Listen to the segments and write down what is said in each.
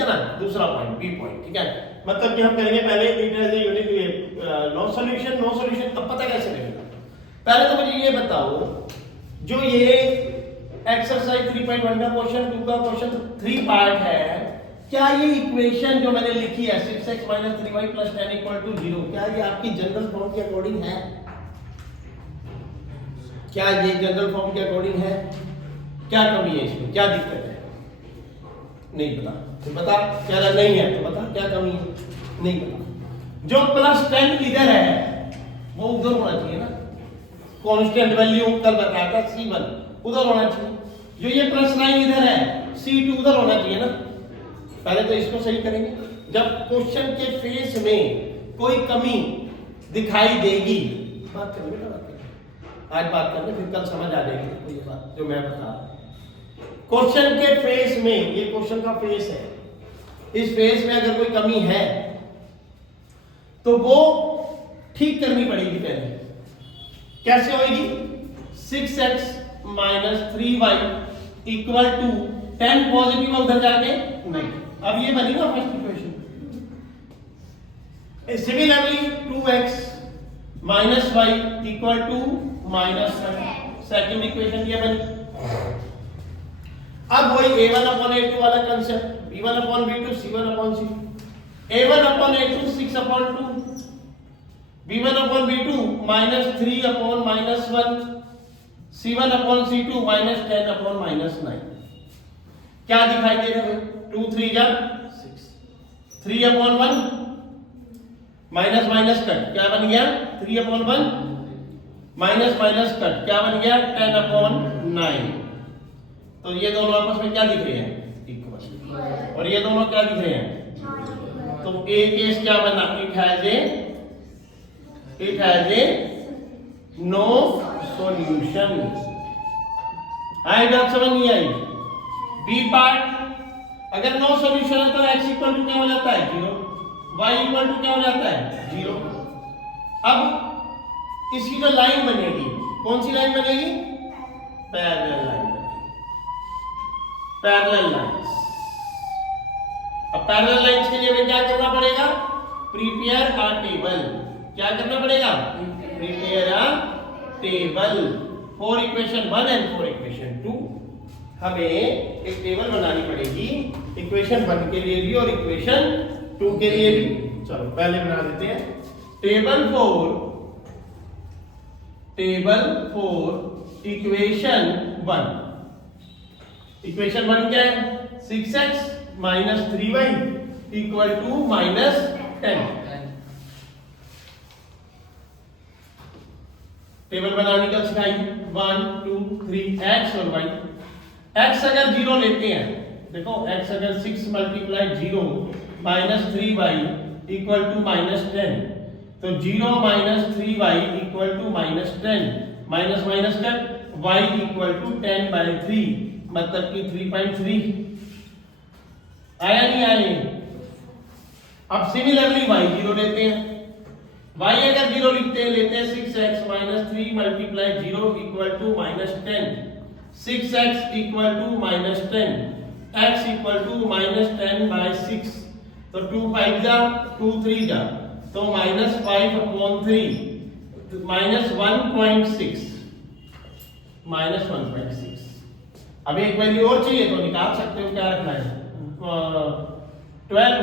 है ना, दूसरा पॉइंट बी पॉइंट, ठीक है। मतलब कि हम करेंगे पहले यूनिट नो सॉल्यूशन कब पता कैसे लगेगा। पहले तो मुझे ये बताओ, जो ये एक्सरसाइज 3.1 का क्वेश्चन 2 का क्वेश्चन 3 पार्ट है, क्या ये इक्वेशन जो मैंने लिखी है 6x - 3y + 10 = 0, क्या ये आपकी जनरल फॉर्म के अकॉर्डिंग है? क्या ये जनरल फॉर्म के अकॉर्डिंग है? क्या कमी है इसमें, क्या दिक्कत है? नहीं पता तो बता, क्या नहीं है तो बता क्या कमी है, नहीं पता। जो +10 इधर है वो उधर होना चाहिए ना, कांस्टेंट वैल्यू कल बताया था C1 उधर होना चाहिए। जो ये +9 इधर है C2 उधर होना चाहिए ना। पहले तो इसको सही करेंगे। जब क्वेश्चन के फेस में कोई कमी दिखाई देगी, बात करेंगे ना, बात करेंगे आज, बात करेंगे फिर कल समझ आ जाएगी कोई ये बात जो मैं बता रहा हूं। क्वेश्चन के फेस में, ये क्वेश्चन का फेस है, इस फेस में अगर कोई कमी है तो वो ठीक करनी पड़ेगी। पहले कैसे होगी? 6x - 3y = 10 पॉजिटिव है उधर जाके नहीं। अब ये बनी ना first equation. Similarly 2x - y = -7, second equation ये बनी। अब वही a1/a2 वाला concept, b1/b2 c1/c, a1/a2 6/2, b1/b2 -3/-1, c1/c2 -10/-9। क्या दिखाई दे रहा है? 2 3 जा 6, 3/1 माइनस कट क्या बन गया? 3/1 माइनस कट क्या बन गया? 10/9। तो ये दोनों आपस में क्या दिख रहे हैं? इक्वल। और ये दोनों क्या दिख रहे हैं? तो ए केस क्या बना? It has a no solution. आई बात समझ नहीं आई? बी पार्ट, अगर नो सॉल्यूशन है तो x = क्या हो जाता है? 0, y = क्या हो जाता है? 0। अब इसकी जो लाइन बनेगी, कौन सी लाइन बनेगी? Parallel line. Parallel lines. अब पैरेलल लाइंस के लिए हमें क्या करना पड़ेगा? Prepare a table. क्या करना पड़ेगा? Prepare a table for equation 1 and for equation 2। हमें एक टेबल बनानी पड़ेगी इक्वेशन 1 के लिए भी और इक्वेशन 2 के लिए भी। चलो पहले बना देते हैं टेबल फॉर इक्वेशन 1। इक्वेशन 1 क्या है? 6x - 3y = -10। टेबल बनाने का सिखाई 1 2 3 x और y। x अगर 0 लेते हैं, देखो x अगर 6 × 0 - 3y = -10, तो 0 - 3y = -10, माइनस कट y = 10/3, मतलब कि 3.3 आया नहीं आया? अब सिमिलरली y 0 लेते हैं। y अगर 0 लेते हैं 6x - 3 × 0 = -10, 6x = -10, x = -10/6, तो 2 5 जा 2 3 जा, तो -5/3, -1.6। अब एक वैल्यू और चाहिए तो निकाल सकते हो, क्या रखना है? 12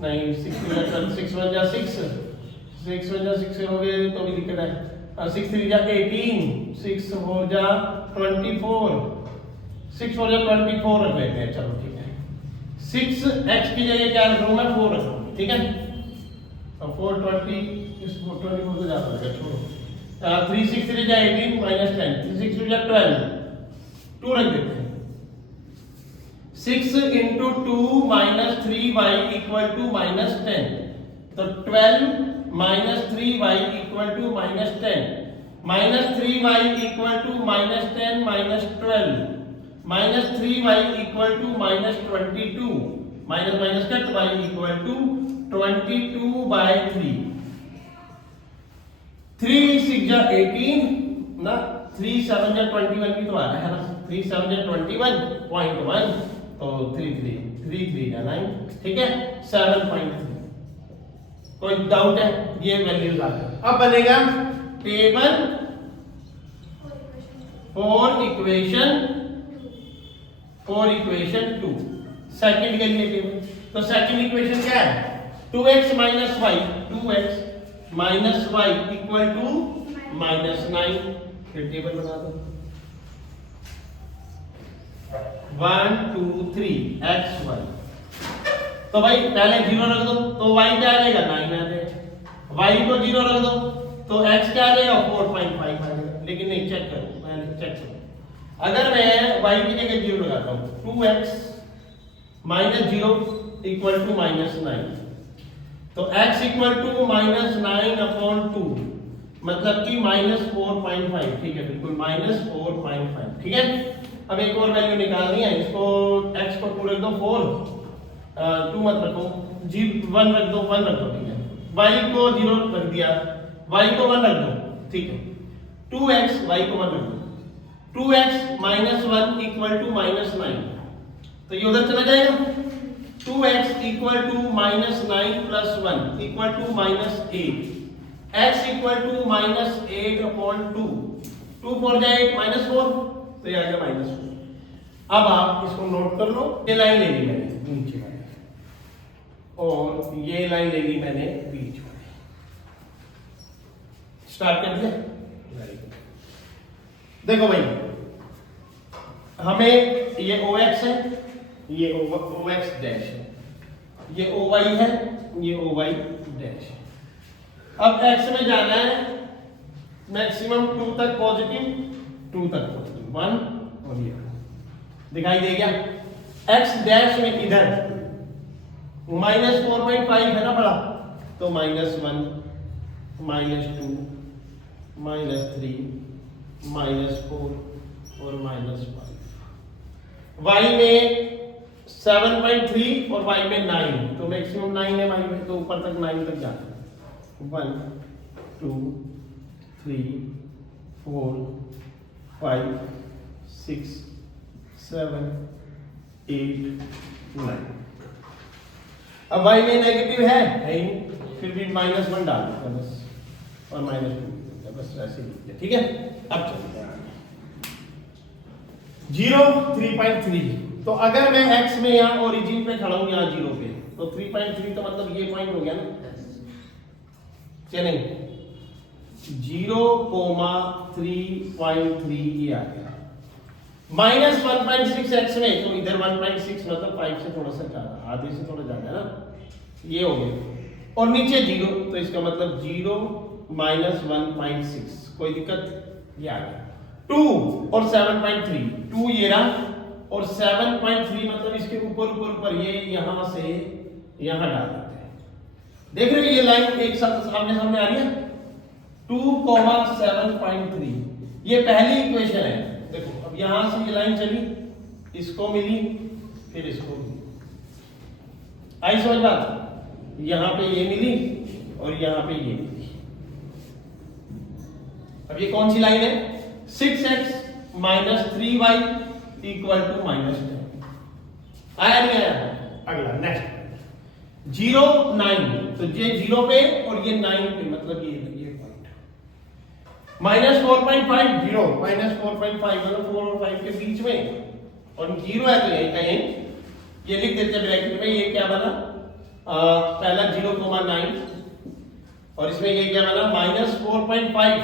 नहीं 6 12 6 1 जा 6, 6 1 जा 6 हो गए तो भी दिक्कत है। 6 3 जा 18, 6 4 जा 24, 6 4 जा 24 रख लेते हैं। चलो ठीक है, 6x की जगह क्या रखूंगा? मैं 4 रखूंगा, ठीक है। अब 420 इस 424 को जाता है, छोड़ो। 3 6 3 जा 18 -10, 3 6 2 जा 12, 2 रख देते हैं। 6 × 2 - 3y = -10, तो 12 - 3y = -10, -3y = -10 - 12, -3y = -22, minus cut y = 22/3। 3 6 जा 18 ना, 3 7 जा 21 भी तो आ रहा है ना, 3 7 जा 21.1, तो 3 का 9, ठीक है 7.3। कोई डाउट है? ये वैल्यूज आ गए। अब बनेगा टेबल फॉर इक्वेशन 2, सेकंड के लिए टेबल। तो सेकंड इक्वेशन क्या है? 2x minus Y, 2x minus Y equal to -9। फिर टेबल बना दो 1 2 3 x y। तो भाई पहले 0 रख दो तो y क्या आ जाएगा? 9 आ जाएगा। y को 0 रख दो तो x क्या आ जाएगा? 4.5 आ जाएगा। लेकिन नहीं, चेक करो, पहले चेक करो। अगर मैं y की जगह 0 लगाता हूं, 2x माइनस 0 इक्वल टू -9, तो x इक्वल टू -9/2, मतलब कि -4.5। ठीक है, बिल्कुल -4.5। ठीक है, अब एक और वैल्यू निकालनी है। इसको x को 2 रख दो, 2 मत रखो, 1 रख दो, 1 रख दो। ठीक है, y को 0 रख दिया, y को 1 रख दो। ठीक है, 2x y को 1 रख दो, 2x माइनस 1 इक्वल टू -9, तो ये उधर चला जाएगा। 2x equal to -9 plus 1 equal to -8, x equal to -8/2, 2 4 जाए 8, -4, तो ये आ गया -4। अब आप इसको नोट कर लो। ये लाइन ले ली मैंने नीचे वाली, और ये लाइन ले ली मैंने बीच वाली। स्टार्ट कर दिया। देखो भाई, हमें ये OX है, ये OX डैश है, ये OY है, ये OY डैश है। अब x में जाना है मैक्सिमम 2 तक पॉजिटिव, 2 तक पॉजिटिव, 1 और ये दिखाई दे गया। x डैश में इधर -4.5 है ना बड़ा, तो -1 -2 -3 -4 और -5। y में 7.3 और y में 9, तो मैक्सिमम 9 है y में, तो ऊपर तक 9 तक जाता है। 1 2 3 4 5 6 7 8 9। अब y में नेगेटिव है नहीं, फिर भी -1 डाल देते हैं बस, और -2 बस ऐसे ही। ठीक है, अब चलते हैं 0 3.3। तो अगर मैं x में यहाँ ओरिजिन पे खड़ा हूं, यहाँ 0 पे, तो 3.3 तो मतलब ये पॉइंट हो गया ना, चले 0,3.3 ये आ गया। -1.6 x में, तो इधर 1.6 मतलब 5 से थोड़ा सा ज्यादा, आधे से थोड़ा ज्यादा है ना, ये हो गया। और नीचे 0, तो इसका मतलब 0 -1.6, कोई दिक्कत? ये आ गया। 2 और 7.3, 2 ये रहा, और 7.3 मतलब इसके ऊपर ये यहां से यहां डाल देते हैं। देख रहे हो ये लाइन एक साथ सामने सामने आ रही है, 2,7.3, ये पहली इक्वेशन है। देखो अब यहां से ये लाइन चली, इसको मिली, फिर इसको मिली, आई समझ बात? यहां पे ये मिली और यहां पे ये मिली। अब ये कौन सी लाइन है? 6x - 3y equal to -10। आया नहीं आया? अगला नेक्स्ट 0 9, तो ये 0 पे और ये 9 पे, मतलब ये पॉइंट -4.5 0 -4.5 मतलब 4 और 5 के बीच में, और 0 है तो यही कहीं ये लिख देते हैं ब्रैकेट में। ये क्या बना? पहला 0,9, और इसमें ये क्या बना? -4.5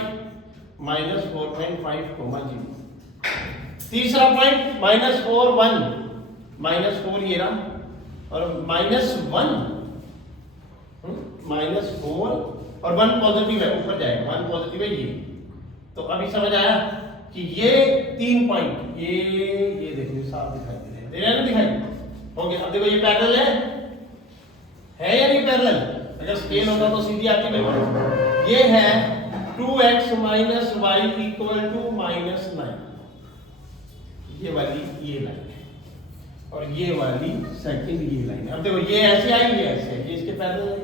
-4.5, 3रा पॉइंट -4 1 -4 ये रहा, और -1 -4 और 1 पॉजिटिव है, ऊपर जाएगा, 1 पॉजिटिव है ये। तो अभी समझ आया कि ये 3 पॉइंट ये देखो साफ दिखाई दे रहे हैं ना, दिखाई हो गया। अब देखो ये पैरेलल है या नहीं पैरेलल? अगर स्केल होता तो सीधी आती बिल्कुल। ये है 2x - y इक्वल टू -9, ये वाली ये लाइन है, और ये वाली सेकंड ये लाइन है। अब देखो ये ऐसे आई, ये ऐसे है, ये इसके पैरेलल है,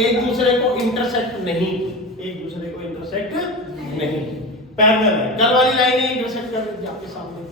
एक दूसरे को इंटरसेक्ट नहीं, एक दूसरे को इंटरसेक्ट नहीं, पैरेलल है। कल वाली लाइन इंटरसेक्ट कर रही है आपके सामने।